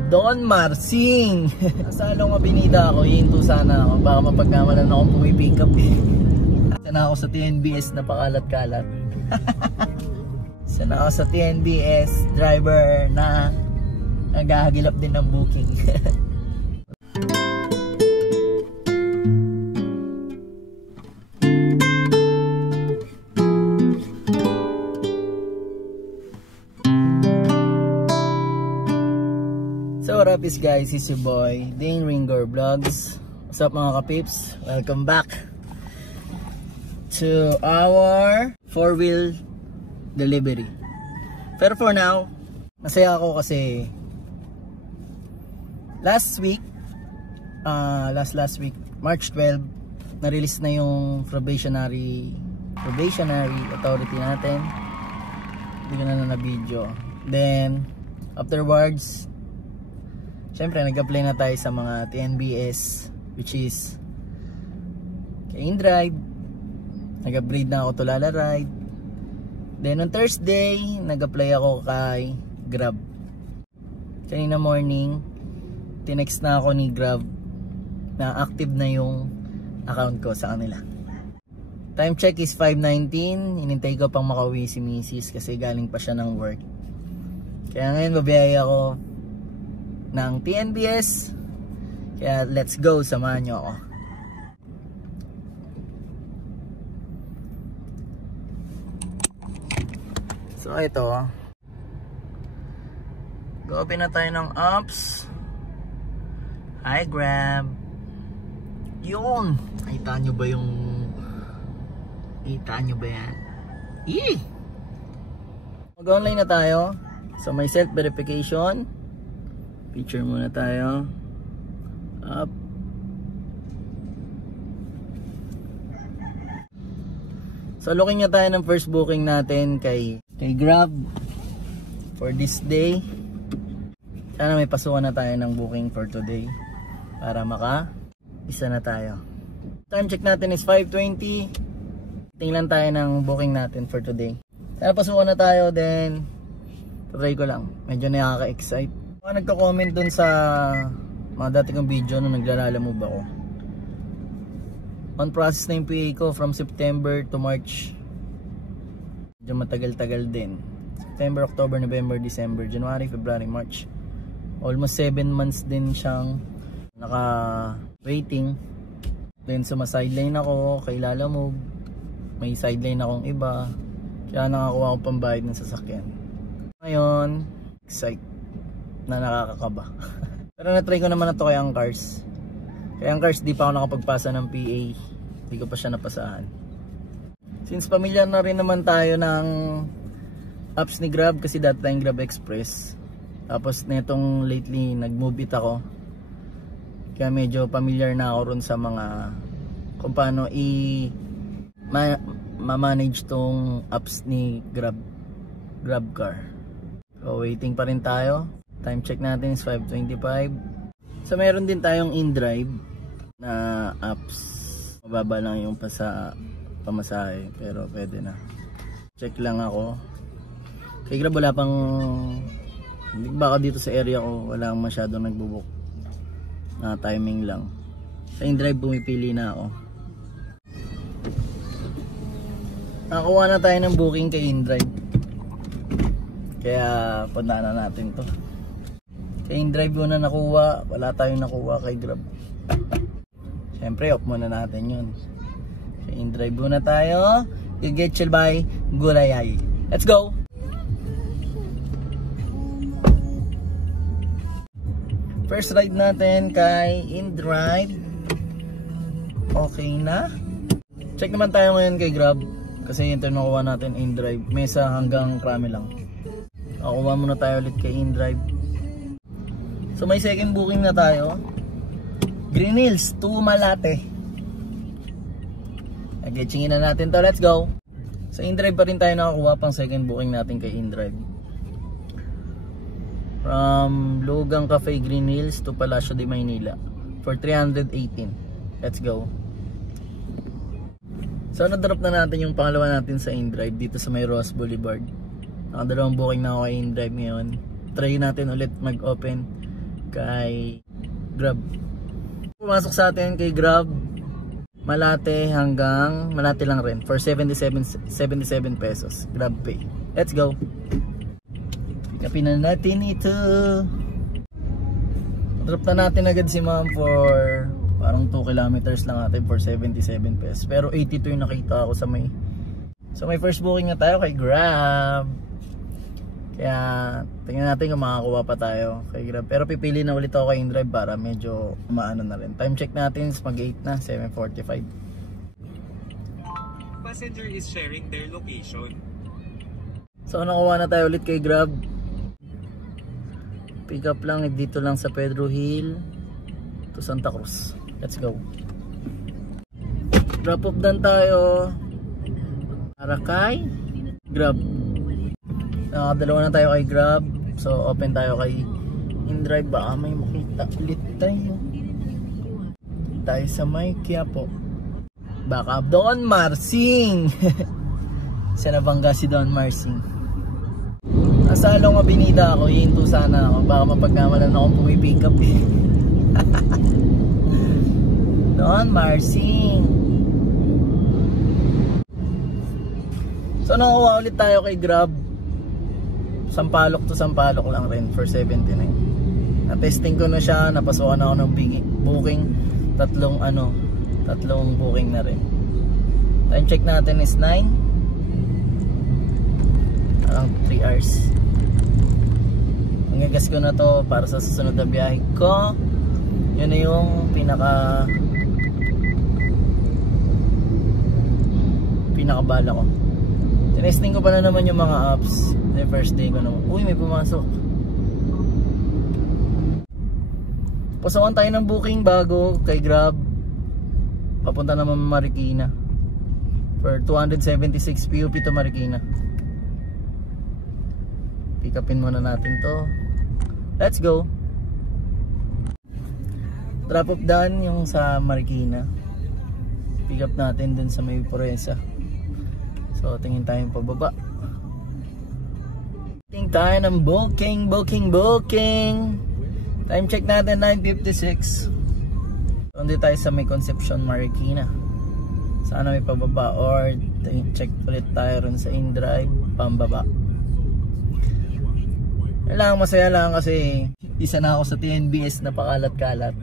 Abdon Marsing. Nasa Along Avenida ako, hinto sana ako. Baka mapagkamalan akong pumipick up eh. Sana ako sa TNBS na pakalat-kalat. Sana ako sa TNBS driver na naghahagilap din ng booking. So what up is guys, it's your boy Dane Ringor Vlogs. What's up mga kapips? Welcome back to our 4-wheel delivery. Pero for now, masaya ako kasi last week, last week, March 12, na-release na yung probationary authority natin. Hindi ko na video. Then afterwards, syempre nag-apply na tayo sa mga TNBS, which is kay InDrive. Nag-upgrade na ako to Lala Ride. Then on Thursday, nag-apply ako kay Grab. Kanina morning, tinext na ako ni Grab na active na yung account ko sa kanila. Time check is 5:19. Inintay ko pang makauwi si Mrs. kasi galing pa siya ng work. Kaya ngayon babiyaya ako ng TNBS. Kaya let's go, samahan nyo ako. So ito, go-open na tayo ng apps. Hi Grab. Yun, nakita nyo ba yung yan? Eee! Mag-online na tayo. So may self-verification. Picture muna tayo. Up. So looking na tayo ng first booking natin kay Grab for this day. Sana may pasukan na tayo ng booking for today para isa na tayo. Time check natin is 5:20. Tingnan tayo ng booking natin for today. Sana pasukan na tayo, then try ko lang. Medyo nakaka-excite. Nagko-comment dun sa mga dati kong video nung naglalala-move ako. On process na yung PA ko from September to March. Medyo matagal-tagal din. September, October, November, December, January, February, March. Almost 7 months din siyang naka-waiting. Then suma-sideline ako kay Lalamove. May sideline akong iba. Kaya nakakuha akong pambayad ng sasakyan. Ngayon, excite na nakakakaba. Pero na-try ko naman na to kay Angkars. Kay Angkars di pa ako nakapagpasa ng PA. Di ko pa siya napasahan. Since familiar na rin naman tayo ng apps ni Grab, kasi dati tayong Grab Express. Tapos netong lately nag-move it ako. Kaya medyo familiar na ako ron sa mga kung paano ma-manage tong apps ni Grab Car. So waiting pa rin tayo. Time check natin is 5:25. So meron din tayong InDrive na apps. Mababa lang yung pamasahe, pero pwede na. Check lang ako. Kay Grab wala pang, baka dito sa area ko wala masyadong nagbubuk. Na timing lang. Sa InDrive pumipili na ako. Nakakuha na tayo ng booking kay InDrive. Kaya punta na natin to. Kay InDrive yun na nakuha. Wala tayong nakuha kay Grab. Siyempre off muna natin yun. Kay InDrive muna tayo. Get by Gulayay. Let's go! First ride natin kay InDrive. Okay na. Check naman tayo ngayon kay Grab. Kasi yung nakuha natin InDrive. Mesa hanggang Krami lang. Nakuha muna tayo ulit kay InDrive. So may second booking na tayo. Green Hills to Malate. Nag-getchingin na natin to. Let's go. Sa InDrive pa rin tayo nakakuha pang second booking natin kay InDrive. From Logang Cafe Green Hills to Palacio de Maynila for 318. Let's go. So na-drop na natin yung pangalawa natin sa InDrive dito sa may Ross Boulevard. Nakadalawang booking na ako kay InDrive ngayon. Try natin ulit mag-open kay Grab. Pumasok sa atin kay Grab, Malate hanggang Malate lang rin for 77 pesos. Grab Pay. Let's go. Kapin na natin ito. Drop na natin agad si ma'am for parang 2 kilometers lang natin for 77 pesos. Pero 82 yung nakita ako sa may. So may first booking na tayo kay Grab. Kaya tingnan natin kung makakuha pa tayo kay Grab. Pero pipili na ulit ako kay InDrive para medyo maano na rin. Time check natin mag 8 na, 7:45. Passenger is sharing their location. So nakuha na tayo ulit kay Grab. Pick up lang dito lang sa Pedro Hill to Santa Cruz. Let's go. Drop off done tayo para kay Grab. Dalawa na tayo kay Grab. So open tayo kay InDrive. Baka may makita ulit tayo. Tayo sa may Quiapo. Baka Don Marsing. Sa nabangga si Don Marsing. Nasa Along Abinida ako. Hinto sana ako. Baka mapagkamalan akong pumipick up eh. Don Marsing. So nakuha ulit tayo kay Grab. Sampalok to Sampalok lang rin for 79. Na-testing ko na siya, napasukan ako ng booking, tatlong booking na rin. Time check natin is 9. Parang 3 hours. Nangagas ko na to para sa susunod na biyahe ko. Yun na yung pinakabala ko. Tinesting ko pa na naman yung mga apps. The first day ko naman. Uy, may pumasok. Pasawan tayo ng booking bago kay Grab. Papunta naman Marikina. For 276 PUP to Marikina. Pick upin muna natin to. Let's go. Drop off done yung sa Marikina. Pick up natin dun sa may Puresa. So tingin tayong pababa. Tingin tayo ng booking. Time check natin 9:56. Doon tayo sa may Concepcion Marikina. Sana may pababa or check ulit tayo rin sa InDrive pambaba. Kailangan masaya lang kasi isa na ako sa TNBS na pakalat-kalat.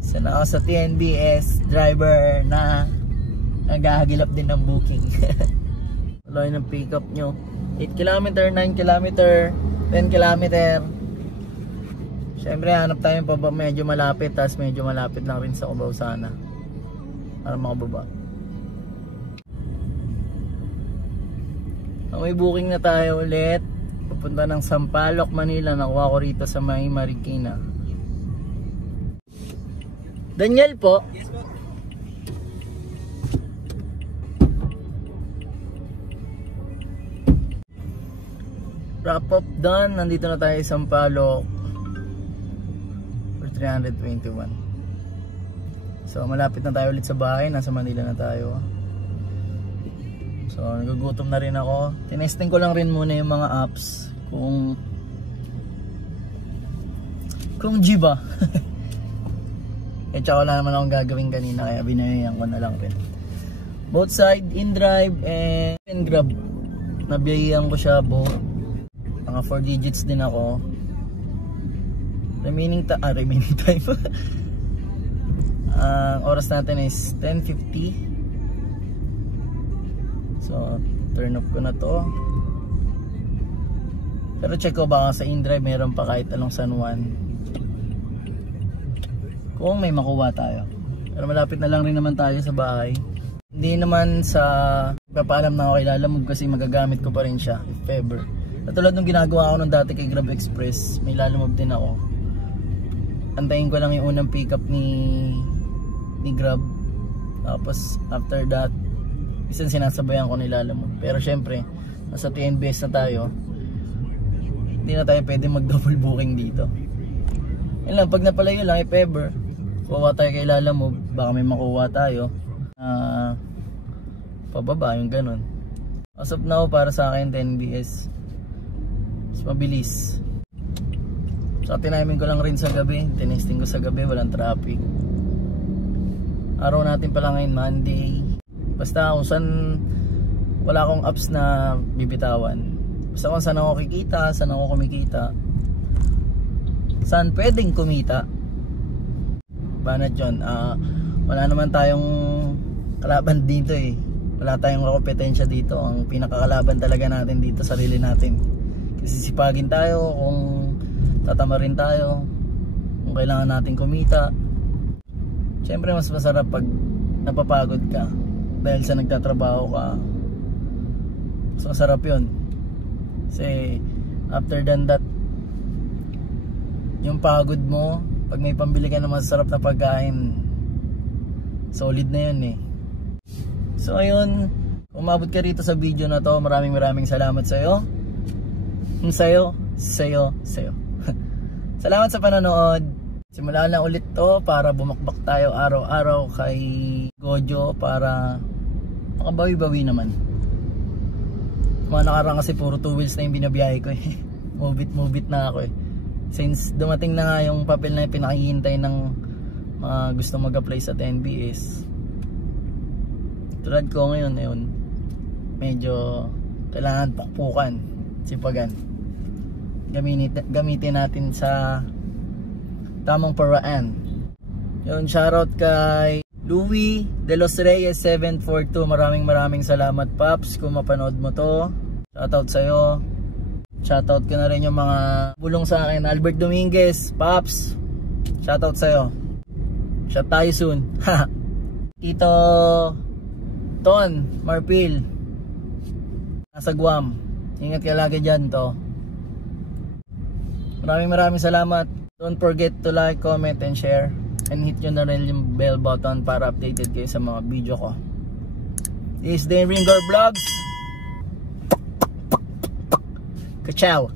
Isa na ako sa TNBS driver na naghahagilap din ng booking. Tuloy ng pick up nyo 8 km, 9 km, 10 km. Siyempre hanap tayo pa medyo malapit. Tapos medyo malapit lang rin sa Cubao sana para makababa. May booking na tayo ulit. Pupunta ng Sampaloc, Manila. Nakuha ko rito sa may Marikina. Daniel po. Yes po. Wrap up done. Nandito na tayo sa Sampaloc for 321. So malapit na tayo ulit sa bahay. Nasa Manila na tayo. So nagugutom na rin ako. Tinesting ko lang rin muna yung mga apps kung G ba. Tsaka wala naman akong gagawin kanina kaya binayayan ko na lang rin. Both side InDrive and Grab. Nabiyayan ko siya both. Mga 4 digits din ako. Remaining time ang oras natin is 10:50. So turn off ko na to. Pero check ko baka sa InDrive meron pa kahit anong San Juan kung may makuha tayo. Pero malapit na lang rin naman tayo sa bahay. Hindi naman sa papaalam na ako kay Lalamove kasi magagamit ko pa rin siya if ever. Katulad nung ginagawa ko nung dati kay Grab Express, may Lalamove din ako. Antayin ko lang yung unang pick up ni Grab. Tapos after that, isang sinasabayan ko ni Lalamove. Pero syempre, nasa TNBS na tayo. Hindi na tayo pwede mag-double booking dito. Yan lang, pag napalayo lang, if ever, kuha tayo kay Lalamove, baka may makuha tayo. Pababa, yung ganun. As of now, para sa akin, TNBS. Mas mabilis. So tinamin ko lang rin sa gabi, tinesting ko sa gabi, walang traffic. Araw natin pala ngayon Monday. Basta kung saan wala akong apps na bibitawan, basta kung saan ako kikita, saan ako kumikita, saan pwedeng kumita, banat yun. Wala naman tayong kalaban dito eh. Wala tayong kompetensya dito. Ang pinakakalaban talaga natin dito, sarili natin. Kasi sipagin tayo kung tatamarin tayo, kung kailangan natin kumita. Siyempre mas masarap pag napapagod ka dahil sa nagtatrabaho ka. Mas masarap yun. Kasi after than that, yung pagod mo, pag may pambili ka ng masarap na pagkain, solid na yun eh. So ayun, umabot ka rito sa video na to, maraming salamat sa'yo. Sa'yo. Salamat sa panonood. Simulaan lang ulit to para bumakbak tayo araw-araw kay Gojo para makabawi-bawi naman. Mga nakaraan kasi puro 2 wheels na yung binabiyahe ko eh. Move it na ako eh. Since dumating na nga yung papel na pinakihintay ng mga gusto mag-apply sa NBS. Tulad ko ngayon, medyo kailangan pakpukan, sipagan. Gamitin natin sa tamang paraan. Yun, shoutout kay Louie De Los Reyes 742. Maraming salamat Paps kung mapanood mo to. Shoutout sa'yo. Shoutout ko na rin yung mga bulong sa akin. Albert Dominguez, Paps, shoutout sa'yo. Shout tayo soon. Tito Ton Marpil, nasa Guam. Ingat ka lagi dyan to. Maraming salamat. Don't forget to like, comment, and share. And hit nyo na rin yung bell button para updated kayo sa mga video ko. This is Dane Ringor Vlogs. Ka-ciao.